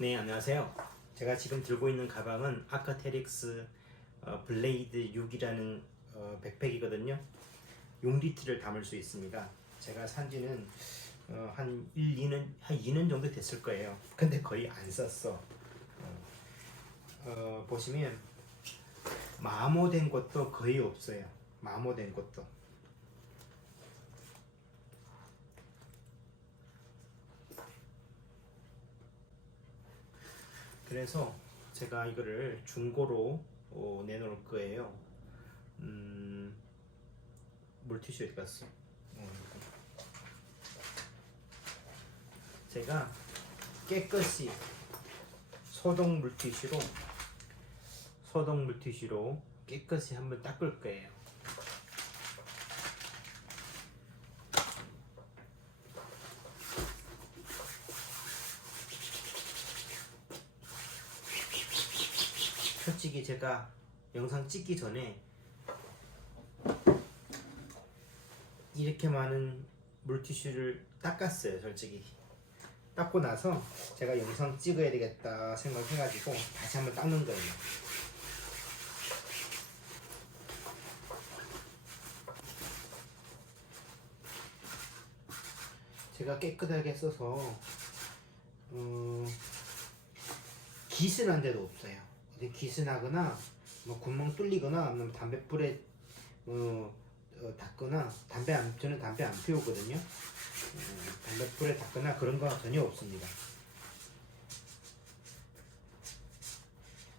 네, 안녕하세요. 제가 지금 들고 있는 가방은 아카테릭스 어, 블레이드 6이라는 어, 백팩이거든요. 용리트를 담을 수 있습니다. 제가 산 지는 어, 한 1, 2년, 한 2년 정도 됐을 거예요. 근데 거의 안 썼어. 어, 어, 보시면 마모된 것도 거의 없어요. 마모된 것도. 그래서 제가 이거를 중고로 어, 내놓을 거예요. 음, 물티슈 어디 갔어? 어, 제가 깨끗이 소독 물티슈로 소독 물티슈로 깨끗이 한번 닦을 거예요. 솔직히 제가 영상 찍기 전에 이렇게 많은 물티슈를 닦았어요 솔직히. 닦고 나서 제가 영상 찍어야 되겠다 생각해가지고 다시 한번 닦는 거예요. 제가 깨끗하게 써서 어, 기스난 데도 없어요 어디 기스나거나 뭐 구멍 뚫리거나 아니면 담배불에 어, 어, 닿거나 담배 안 저는 담배 안 피우거든요. 어, 담배불에 닿거나 그런 거 전혀 없습니다.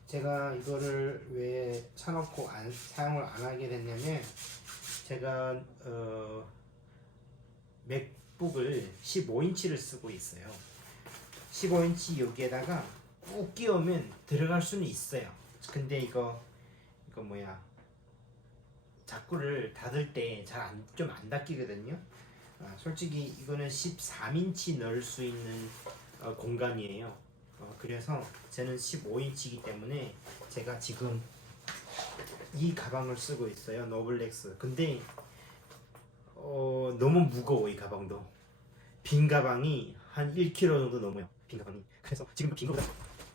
제가 이거를 왜 사놓고 안, 사용을 안 하게 됐냐면 제가 어, 맥북을 15인치를 쓰고 있어요. 15인치 여기에다가 꾹 끼우면 들어갈 수는 있어요. 근데 이거 이거 뭐야 자꾸를 닫을 때 잘 안좀안 닫히거든요. 아, 솔직히 이거는 13인치 넣을 수 있는 어, 공간이에요. 어, 그래서 저는 15인치이기 때문에 제가 지금 이 가방을 쓰고 있어요. 노블렉스. 근데 어, 너무 무거워 이 가방도. 빈 가방이 한 1kg 정도 넘어요. 빈 가방이. 그래서 지금도 빈 거보다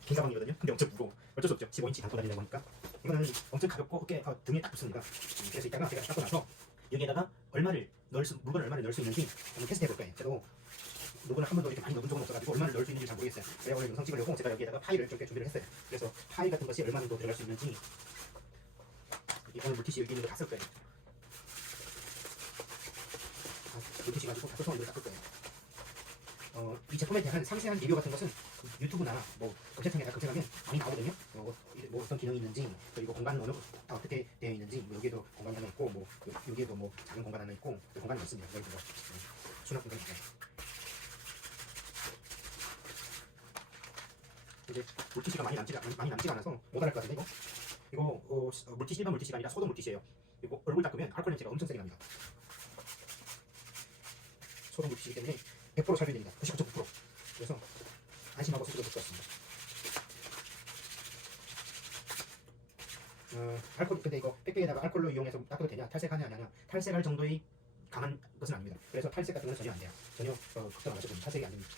긴 가방이거든요. 근데 엄청 무거워. 어쩔 수 없죠. 15인치 담고 다니려고 하니까. 이거는 엄청 가볍고 어깨 어, 등에 딱 붙습니다. 음, 그래서 이따가 제가 닦고 나서 여기에다가 얼마를 넣을 수 물건을 얼마를 넣을 수 있는지 한번 테스트 해볼 거예요. 저도 물건을 한 번도 이렇게 많이 넣은 적은 없어가지고 얼마를 넣을 수 있는지 잘 모르겠어요. 제가 오늘 영상 찍으려고 제가 여기에다가 파일을 좀 준비를 했어요. 그래서 파일 같은 것이 얼마 정도 들어갈 수 있는지 이 오늘 물티슈 여기 있는 거 다 쓸 거예요. 아, 물티슈 가지고 다 써서 이거 닦을 거예요. 어, 이 제품에 대한 상세한 리뷰 같은 것은 유튜브나 뭐 검색창에다 검색하면 많이 나오거든요. 어, 이- 뭐 어떤 기능이 있는지 그리고 공간은 어느 아, 어떻게 되어 있는지 뭐 여기에도 공간이 하나 있고 뭐 요- 여기에도 뭐 작은 공간 하나 있고 그 공간이 많습니다. 여기 뭐 음, 수납 있어요. 이제 물티슈가 많이 남지가 많이 남지가 않아서 못 알을 것 같은데 이거 이거 어, 어, 물티슈 일반 물티슈가 아니라 소독 물티슈예요. 이거 얼굴 닦으면 알코올 냄새가 엄청 세게 납니다. 소독 물티슈이기 때문에 100% 살균됩니다. 99.9%. 그래서 안심하고 것 같습니다. 어, 알코올 근데 이거 빽빽에다가 알코올로 이용해서 닦아도 되냐 탈색하냐 안 하냐 탈색할 정도의 강한 것은 아닙니다. 그래서 탈색 같은 건 전혀 안 돼요. 전혀 어, 걱정 안 하셔도. 탈색이 안 됩니다.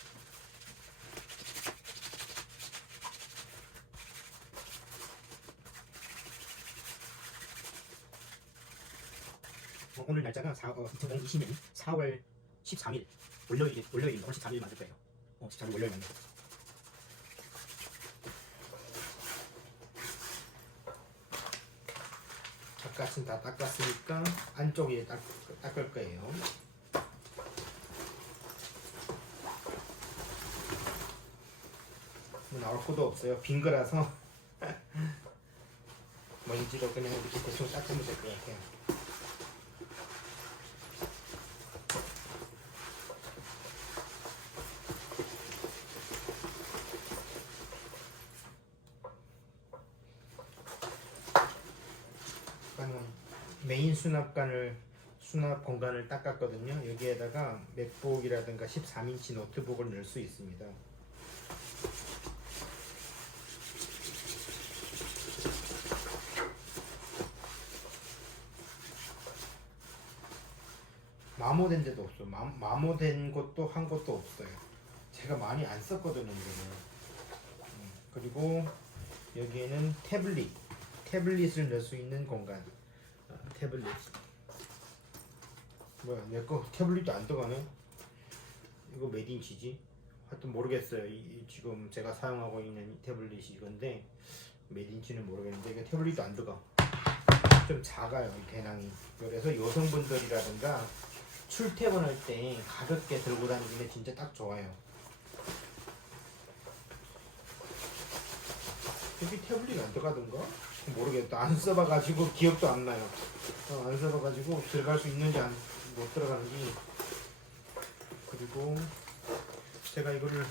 어, 오늘 날짜가 4, 어, 2020년 4월 13일 월요일 월요일 오늘 13일 맞을 거예요. 어, 13일 월요일 맞네. 바깥은 다 닦았으니까 안쪽에 닦, 닦을 거예요. 뭐 나올 것도 없어요. 빈 거라서 먼지로 그냥 이렇게 대충 닦으면 될 것 같아요. 아까는 메인 수납관을 수납 공간을 닦았거든요. 여기에다가 맥북이라든가 13인치 노트북을 넣을 수 있습니다. 마모된 데도 없어. 마, 마모된 것도 한 것도 없어요. 제가 많이 안 썼거든요. 이거는. 그리고 여기에는 태블릿 태블릿을 넣을 수 있는 공간 아, 태블릿. 뭐야 내거 태블릿도 안 들어가네? 이거 메딘치지 하여튼 모르겠어요. 이, 이 지금 제가 사용하고 있는 이 태블릿이 이건데 메딘치는 모르겠는데 이게 태블릿도 안 들어가. 좀 작아요 이 배낭이. 그래서 여성분들이라든가 출퇴근할 때 가볍게 들고 다니기는 진짜 딱 좋아요. 여기 태블릿 안 들어가던가? 모르겠다. 안 써봐가지고 기억도 안 나요. 어, 안 써봐가지고 들어갈 수 있는지 안, 못 들어가는지. 그리고 제가 이거를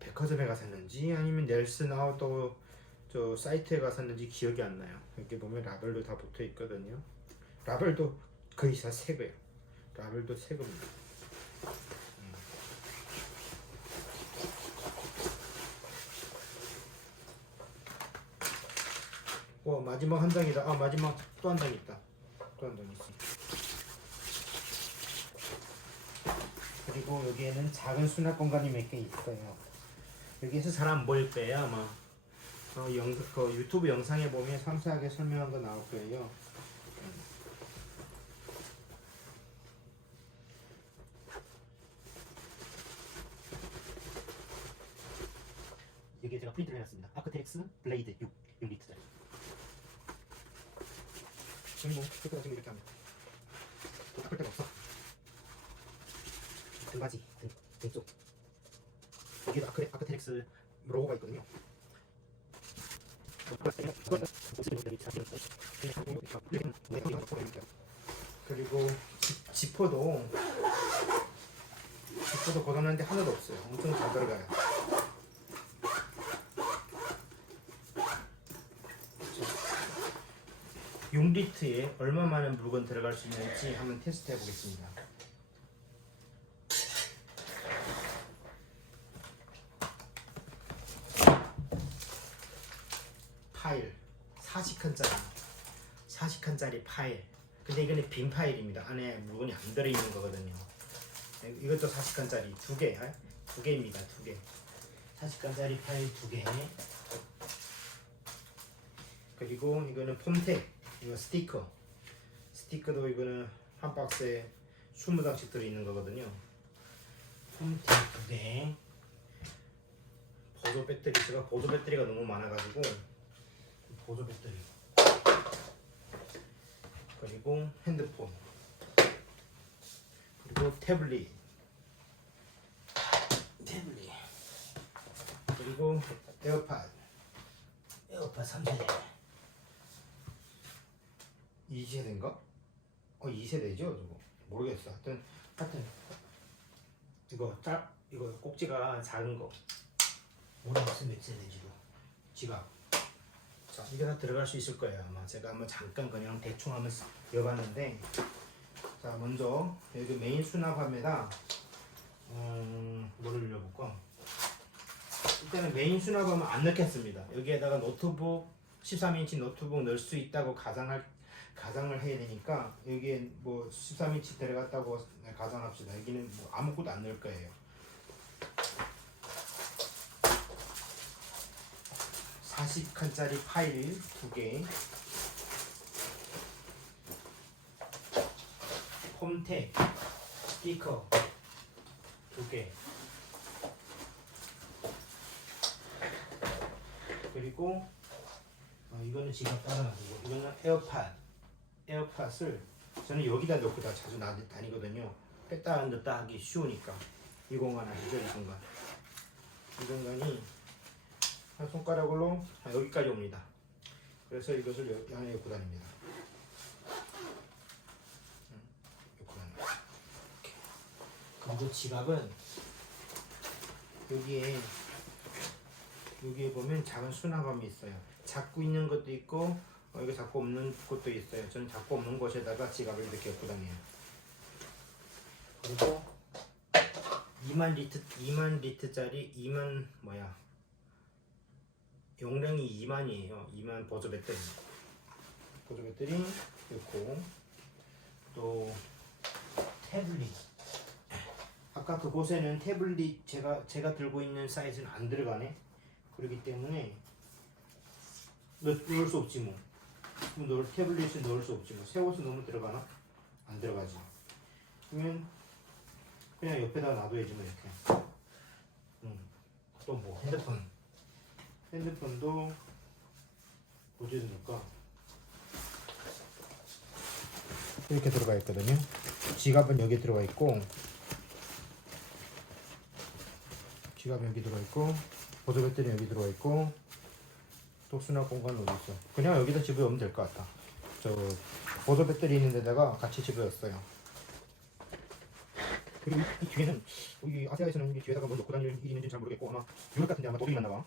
백화점에 가서 샀는지 아니면 넬슨 아웃도어 저 사이트에 가서 샀는지 기억이 안 나요. 이렇게 보면 라벨도 다 붙어 있거든요. 라벨도 거의 다 새 거예요. 라벨도 새 겁니다. 와 마지막 한 장이다. 아 마지막 또 한 장 있다. 또 한 장 있어. 그리고 여기에는 작은 수납 공간이 몇 개 있어요. 여기에서 잘안 보일 거예요 아마. 어, 영, 그 유튜브 영상에 보면 상세하게 설명한 거 나올 거예요. 여기에 제가 프린트를 해놨습니다. 아크테렉스 블레이드 6 6리터짜리. 뭐 그때가 지금 이렇게 합니다. 또 닦을 데가 없어. 등바지 등, 등쪽 여기도 아크, 아크테렉스 로고가 있거든요. 그리고 지- 지퍼도 지퍼도 고장난데 하나도 없어요. 엄청 잘 들어가요. 6리트에 얼마 많은 물건 들어갈 수 있는지 한번 테스트 해보겠습니다. 파일 40칸짜리. 40칸짜리 파일. 근데 이거는 빈 파일입니다. 안에 물건이 안 들어있는 거거든요. 이것도 40칸짜리 두개 두 개입니다 두개. 40칸짜리 파일 두개. 그리고 이거는 폼텍 이거 스티커. 스티커도 이거는 한 박스에 20장씩 들어있는 거거든요. 폼텍 두개 보조 배터리 제가 보조 배터리가 너무 많아가지고 보조 배터리. 그리고 핸드폰. 그리고 태블릿. 태블릿. 그리고 에어팟. 에어팟 3세대 2세대인가? 어 2세대죠 저거. 모르겠어. 하여튼 하여튼 이거 짧 이거 꼭지가 작은 거. 모르겠어 몇 세대인지도. 지갑. 자 이게 다 들어갈 수 있을 거예요 아마. 제가 한번 잠깐 그냥 대충 한번 여봤는데. 자 먼저 여기 메인 수납함에다. 음 뭐를 열어볼까? 일단은 메인 수납함은 안 넣겠습니다. 여기에다가 노트북 13인치 노트북 넣을 수 있다고 가정할 가정을 해야 되니까 여기에 뭐 13인치 들어갔다고 가정합시다. 여기는 뭐 아무것도 안 넣을 거예요. 40칸짜리 파일 두 개, 홈택 스피커 두 개, 그리고 어, 이거는 지갑 놔두고 이거는 에어팟 에어팟을 저는 여기다 놓고 다 자주 나, 다니거든요. 뺐다 넣었다 하기 쉬우니까 이 공간 아니죠 이 공간 이 공간이 한 손가락으로 한 여기까지 옵니다. 그래서 이것을 여, 안에 넣고 다닙니다. 음, 넣고 다닙니다. 그리고 지갑은 여기에 여기에 보면 작은 수납함이 있어요. 잡고 있는 것도 있고 어, 이거 잡고 없는 것도 있어요. 저는 잡고 없는 곳에다가 지갑을 이렇게 넣고 다녀요. 그리고 2만 리트 2만 리트짜리 2만 뭐야 용량이 2만이에요. 2만 보조 배터리. 보조 배터리 넣고 또 태블릿. 아까 그곳에는 태블릿 제가 제가 들고 있는 사이즈는 안 들어가네. 그렇기 때문에 넣, 넣을 수 없지 뭐. 그럼 넣을 태블릿에 넣을 수 없지 뭐. 새 옷은 너무 들어가나? 안 들어가지. 그러면 그냥 옆에다 놔둬야지 뭐 이렇게. 음. 또뭐 핸드폰. 핸드폰도 어디에 넣을까? 이렇게 들어가 있거든요. 지갑은 여기 들어가 있고 지갑은 여기 들어가 있고 보조 배터리 여기 들어가 있고 또 수납 공간 어디 있어? 그냥 여기다 집어넣으면 될 것 같다. 저 보조 배터리 있는 데다가 같이 집어넣었어요. 그리고 이, 이 뒤에는 여기 아시아에서는 이 뒤에다가 뭐 넣고 다닐 일이 있는지 잘 모르겠고 아마 유럽 같은 데 아마 도둑이 났나 봐.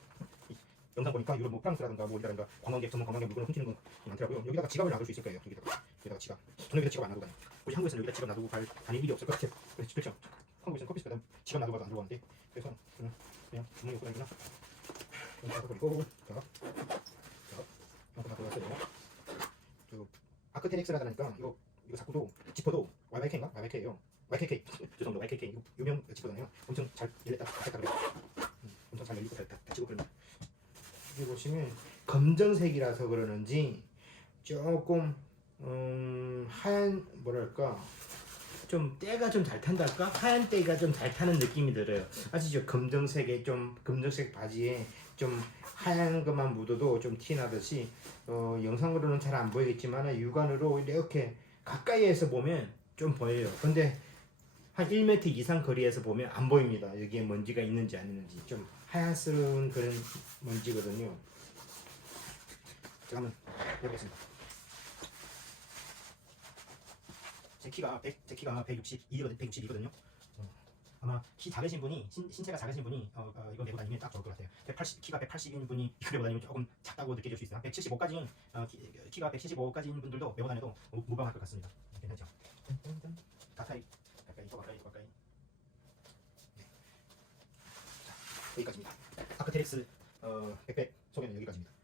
이 영상 보니까 유럽 뭐 프랑스라든가 뭐 이라든가 관광객 전문 관광객 물건을 훔치는 건 많더라고요. 여기다가 지갑을 놔둘 수 있을 거예요. 여기다가 여기다가 지갑. 저는 여기다 지갑 안 놔두고 다녀요. 우리 한국에서는 여기다 지갑 놔두고 갈 다닐 일이 없을 것 같아요. 그렇죠. 한국에서는 커피숍에다 지갑 놔두고 가도 안 들어가는데 그래서 저는 그냥 주머니 놓고 다니구나. 그 아크테렉스라고 하니까 이거 이거 자꾸도 지퍼도 YYK인가? YYK예요. YKK 죄송합니다. YKK 이거 유명 지퍼잖아요. 엄청 잘 열렸다 닫혔다 그래요. 음, 엄청 잘 열리고 닫- 닫히고 그러는. 여기 보시면 검정색이라서 그러는지 조금 음, 하얀 뭐랄까 좀 때가 좀 잘 탄달까 하얀 때가 좀 잘 타는 느낌이 들어요. 아시죠? 검정색에 좀 검정색 바지에 좀 하얀 것만 묻어도 좀 티 나듯이 어, 영상으로는 잘 안 보이겠지만 육안으로 이렇게 가까이에서 보면 좀 보여요. 근데 한 1m 이상 거리에서 보면 안 보입니다. 여기에 먼지가 있는지 안 있는지 좀 하얀스러운 그런 먼지거든요. 한번 해보겠습니다. 제 키가 100, 제 키가 162거든 162거든요. 아마 키 작으신 분이 신, 신체가 작으신 분이 어, 어, 이거 메고 다니면 딱 좋을 것 같아요. 180 키가 180인 분이 이거 메고 다니면 조금 작다고 느껴질 수 있어요. 175까지는 어, 키, 키가 175까지인 분들도 메고 다녀도 무- 무방할 것 같습니다. 괜찮죠? 가까이 가까이 더 가까이 더 가까이. 네. 자, 여기까지입니다. 아크테릭스 어, 백백 소개는 여기까지입니다.